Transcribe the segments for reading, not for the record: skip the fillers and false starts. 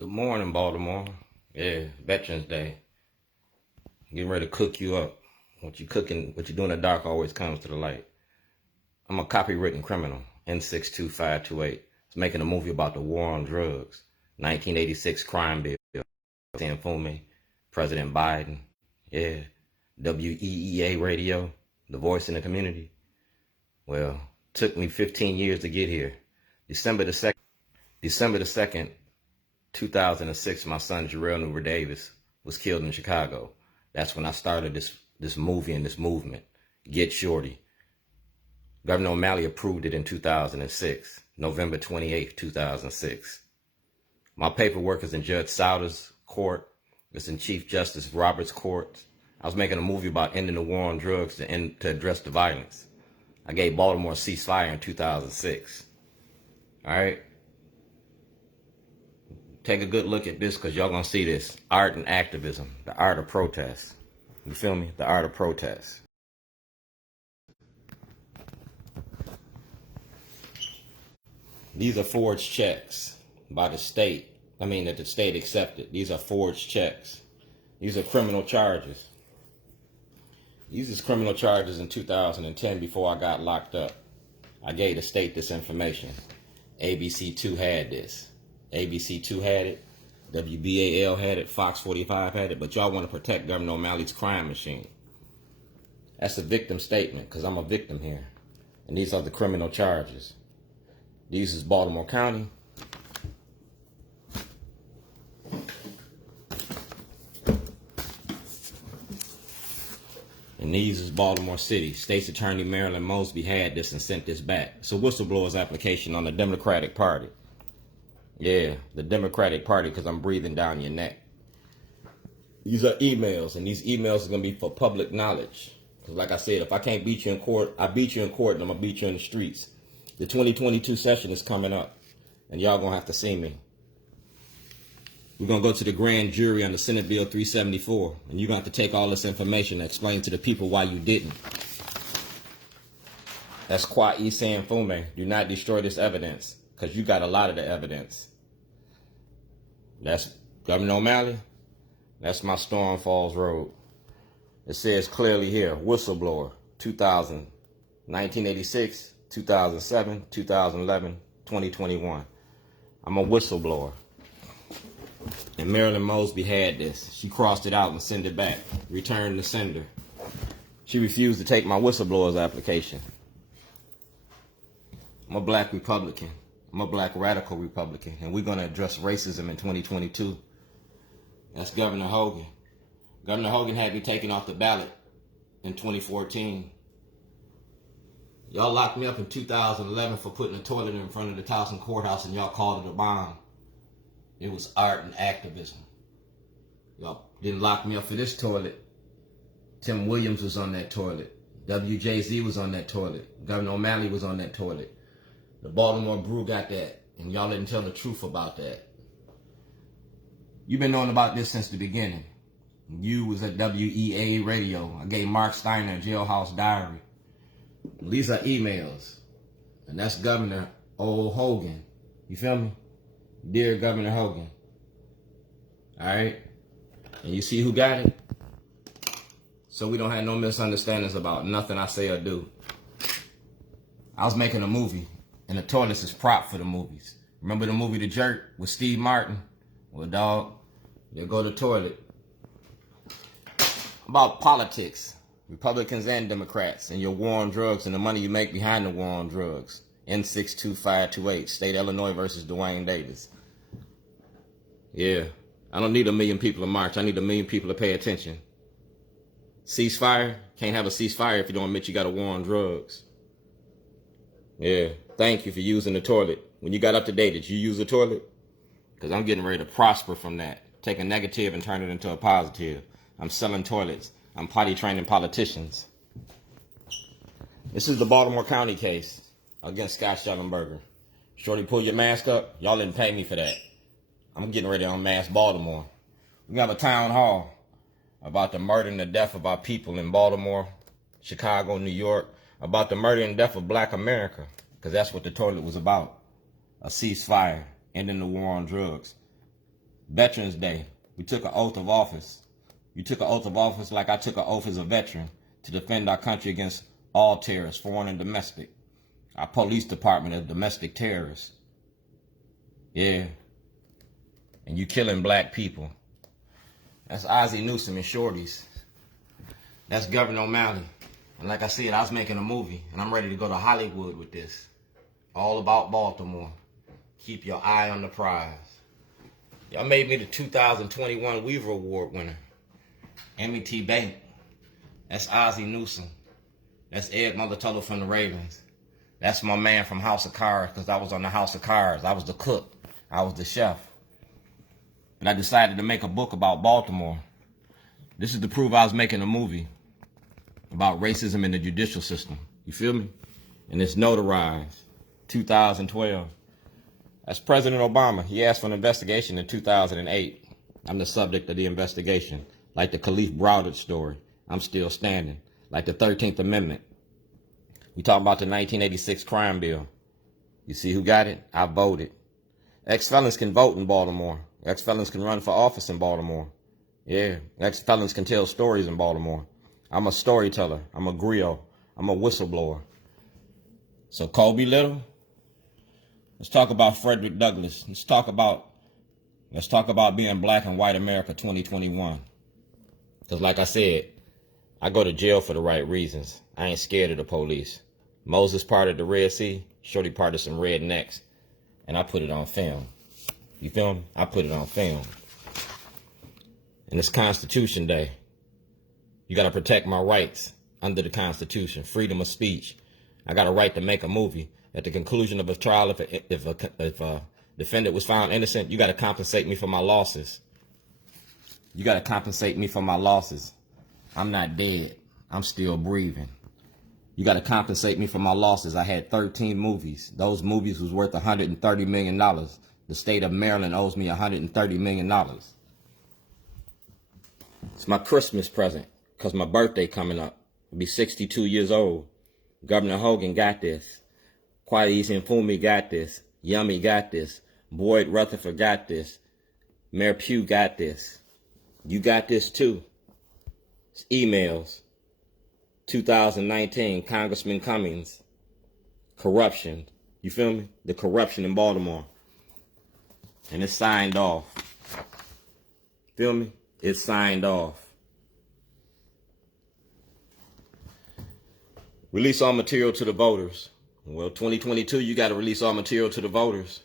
Good morning, Baltimore. Yeah, Veterans Day. Getting ready to cook you up. What you cooking, what you do in the dark always comes to the light. I'm a copywritten criminal, N62528. It's making a movie about the war on drugs. 1986 crime bill. Tilghman, President Biden. Yeah. WEEA radio, the voice in the community. Well, took me 15 years to get here. December the 2nd, 2006, my son Jarrell Newber Davis was killed in Chicago. That's when I started this movie and this movement. Get Shorty. Governor O'Malley approved it in 2006, November 28th, 2006. My paperwork is in Judge Souter's court. It's in Chief Justice Roberts' court. I was making a movie about ending the war on drugs to address the violence. I gave Baltimore a ceasefire in 2006. All right? Take a good look at this, because y'all gonna see this. Art and activism, the art of protest. You feel me? The art of protest. These are forged checks by the state. That the state accepted. These are forged checks. These are criminal charges. These is criminal charges in 2010 before I got locked up. I gave the state this information. ABC2 had this. ABC2 had it, WBAL had it, Fox 45 had it, but y'all want to protect Governor O'Malley's crime machine. That's a victim statement, because I'm a victim here. And these are the criminal charges. These is Baltimore County. And these is Baltimore City. States Attorney Marilyn Mosby had this and sent this back. It's a whistleblower's application on the Democratic Party. Yeah, the Democratic Party, because I'm breathing down your neck. These are emails, and these emails are going to be for public knowledge. Because like I said, if I can't beat you in court, I beat you in court, and I'm going to beat you in the streets. The 2022 session is coming up, and y'all going to have to see me. We're going to go to the grand jury on the Senate Bill 374, and you're going to have to take all this information and explain to the people why you didn't. That's Kwa Isan Fume. Do not destroy this evidence, because you got a lot of the evidence. That's Governor O'Malley. That's my Storm Falls Road. It says clearly here, whistleblower, 2000, 1986, 2007, 2011, 2021. I'm a whistleblower. And Marilyn Mosby had this. She crossed it out and sent it back. Returned the sender. She refused to take my whistleblower's application. I'm a black Republican. I'm a black radical Republican, and we're going to address racism in 2022. That's Governor Hogan. Governor Hogan had me taken off the ballot in 2014. Y'all locked me up in 2011 for putting a toilet in front of the Towson courthouse, and y'all called it a bomb. It was art and activism. Y'all didn't lock me up for this toilet. Tim Williams was on that toilet. WJZ was on that toilet. Governor O'Malley was on that toilet. The Baltimore Brew got that, and y'all didn't tell the truth about that. You've been knowing about this since the beginning. You was at WEA radio. I gave Mark Steiner a Jailhouse Diary. These are emails, and that's Governor O. Hogan. You feel me? Dear Governor Hogan. All right? And you see who got it? So we don't have no misunderstandings about nothing I say or do. I was making a movie. And the toilets is prop for the movies. Remember the movie The Jerk with Steve Martin? Well, dog, you go to the toilet. About politics, Republicans and Democrats, and your war on drugs and the money you make behind the war on drugs. N62528, State Illinois versus Dwayne Davis. Yeah, I don't need 1 million people to march. I need 1 million people to pay attention. Ceasefire? Can't have a ceasefire if you don't admit you got a war on drugs. Yeah. Thank you for using the toilet. When you got up to date, did you use the toilet? Because I'm getting ready to prosper from that. Take a negative and turn it into a positive. I'm selling toilets. I'm potty training politicians. This is the Baltimore County case against Scott Shellenberger. Shorty, pull your mask up. Y'all didn't pay me for that. I'm getting ready to unmask Baltimore. We have a town hall about the murder and the death of our people in Baltimore, Chicago, New York, about the murder and death of Black America. Because that's what the toilet was about. A ceasefire, ending the war on drugs. Veterans Day. We took an oath of office. You took an oath of office like I took an oath as a veteran to defend our country against all terrorists, foreign and domestic. Our police department is domestic terrorists. Yeah. And you killing black people. That's Ozzie Newsome and Shorties. That's Governor O'Malley. And like I said, I was making a movie, and I'm ready to go to Hollywood with this. All about Baltimore. Keep your eye on the prize. Y'all made me the 2021 Weaver Award winner. M.E.T. Bank. That's Ozzie Newsome. That's Ed Mulitolo from the Ravens. That's my man from House of Cards, because I was on the House of Cards. I was the cook. I was the chef. But I decided to make a book about Baltimore. This is to prove I was making a movie about racism in the judicial system. You feel me? And it's notarized. 2012. That's President Obama. He asked for an investigation in 2008. I'm the subject of the investigation. Like the Khalif Browder story. I'm still standing. Like the 13th Amendment. We talk about the 1986 crime bill. You see who got it? I voted. Ex-felons can vote in Baltimore. Ex-felons can run for office in Baltimore. Yeah, ex-felons can tell stories in Baltimore. I'm a storyteller. I'm a griot. I'm a whistleblower. So Kobe Little, let's talk about Frederick Douglass. Let's talk about being black and white America 2021. Because like I said, I go to jail for the right reasons. I ain't scared of the police. Moses parted the Red Sea. Shorty parted some rednecks. And I put it on film. You feel me? I put it on film. And it's Constitution Day. You got to protect my rights under the Constitution. Freedom of speech. I got a right to make a movie. At the conclusion of a trial, if a defendant was found innocent, you got to compensate me for my losses. You got to compensate me for my losses. I'm not dead. I'm still breathing. You got to compensate me for my losses. I had 13 movies. Those movies was worth $130 million. The state of Maryland owes me $130 million. It's my Christmas present because my birthday coming up. I'll be 62 years old. Governor Hogan got this. Kwesi Mfume got this. Yummy got this. Boyd Rutherford got this. Mayor Pugh got this. You got this too. It's emails. 2019, Congressman Cummings. Corruption. You feel me? The corruption in Baltimore. And it's signed off. Feel me? It's signed off. Release all material to the voters. Well, 2022, you got to release all material to the voters.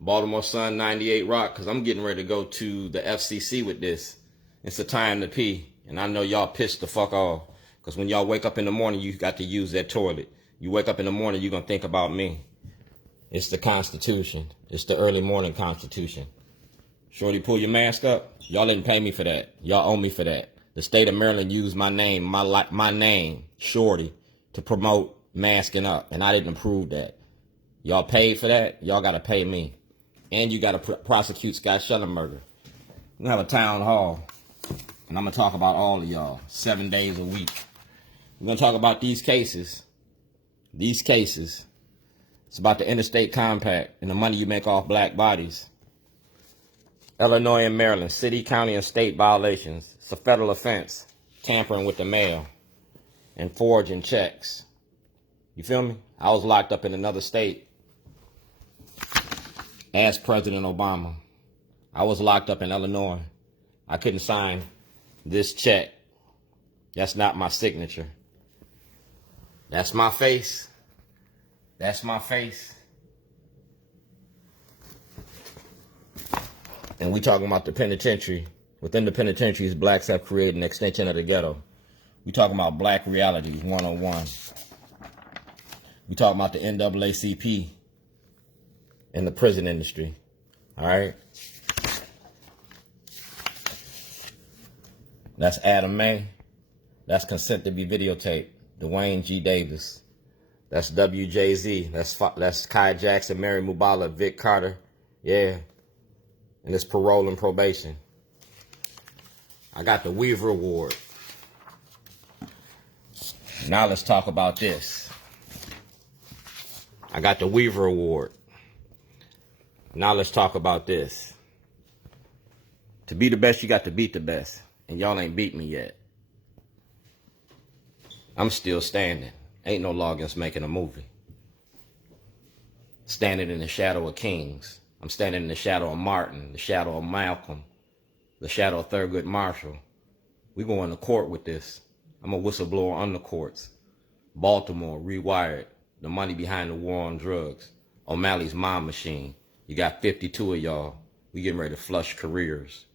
Baltimore Sun 98 Rock, because I'm getting ready to go to the FCC with this. It's a time to pee. And I know y'all pissed the fuck off. Because when y'all wake up in the morning, you got to use that toilet. You wake up in the morning, you're going to think about me. It's the Constitution. It's the early morning Constitution. Shorty, pull your mask up. Y'all didn't pay me for that. Y'all owe me for that. The state of Maryland used my name, my name, Shorty, to promote masking up. And I didn't approve that. Y'all paid for that. Y'all got to pay me. And you got to prosecute Scott Shellenberger. We're going to have a town hall. And I'm going to talk about all of y'all 7 days a week. We're going to talk about these cases. These cases. It's about the interstate compact and the money you make off black bodies. Illinois and Maryland, city, county, and state violations. It's a federal offense. Tampering with the mail and forging checks. You feel me? I was locked up in another state. Ask President Obama. I was locked up in Illinois. I couldn't sign this check. That's not my signature. That's my face. That's my face. And we talking about the penitentiary. Within the penitentiaries, blacks have created an extension of the ghetto. We talking about black realities 101. We talking about the NAACP and the prison industry. All right? That's Adam May. That's consent to be videotaped. Dwayne G. Davis. That's WJZ. That's Kai Jackson, Mary Mubala, Vic Carter. Yeah. And it's parole and probation. I got the Weaver Award. Now let's talk about this. I got the Weaver Award. Now let's talk about this. To be the best, you got to beat the best. And y'all ain't beat me yet. I'm still standing. Ain't no law against making a movie. Standing in the shadow of kings. I'm standing in the shadow of Martin, the shadow of Malcolm, the shadow of Thurgood Marshall. We going to court with this. I'm a whistleblower on the courts. Baltimore, Rewired, the money behind the war on drugs. O'Malley's Mom Machine. You got 52 of y'all. We getting ready to flush careers.